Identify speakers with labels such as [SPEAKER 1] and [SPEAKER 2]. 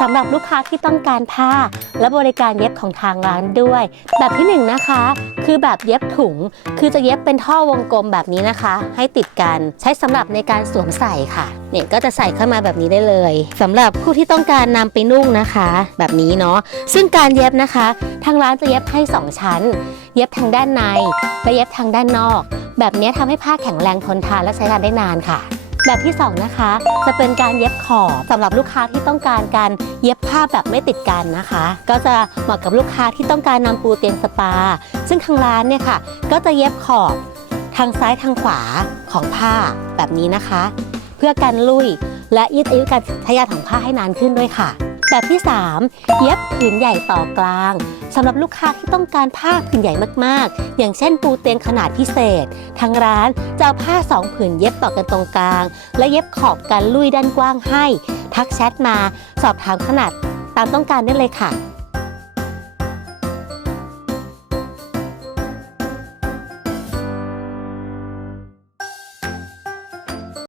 [SPEAKER 1] สำหรับลูกค้าที่ต้องการผ้า และบริการเย็บของทางร้านด้วย แบบที่หนึ่งนะคะ คือแบบเย็บถุง คือจะเย็บเป็นท่อวงกลมแบบนี้นะคะ ให้ติดกันใช้สำหรับในการสวมใส่ค่ะเนี่ยก็จะใส่เข้ามาแบบนี้ได้เลยสำหรับผู้ที่ต้องการนำไปนุ่งนะคะ แบบนี้เนาะซึ่งการเย็บนะคะ ทางร้านจะเย็บให้ 2 ชั้น เย็บทางด้านในและเย็บทางด้านนอก แบบนี้ทำให้ผ้าแข็งแรงทนทานและใช้งานได้นานค่ะ แบบที่ 2 นะคะ จะเป็นการเย็บขอบสำหรับลูกค้าที่ต้องการการเย็บผ้าแบบไม่ติดกันนะคะ ก็จะเหมาะกับลูกค้าที่ต้องการนำปูเตียงสปา ซึ่งทางร้านเนี่ยค่ะ ก็จะเย็บขอบทางซ้ายทางขวาของผ้าแบบนี้นะคะ เพื่อกันลุยและยืดอายุการใช้งานของผ้าให้นานขึ้นด้วยค่ะ แบบที่ 3 เย็บผืนใหญ่ต่อกลาง สำหรับลูกค้าที่ต้องการผ้าผืนใหญ่มากๆ อย่างเช่นปูเตียงขนาดพิเศษ ทางร้านจะเอาผ้าสองผืนเย็บต่อกันตรงกลาง และเย็บขอบกันลุยด้านกว้างให้ ทักแชทมา สอบถามขนาดตามต้องการได้เลยค่ะ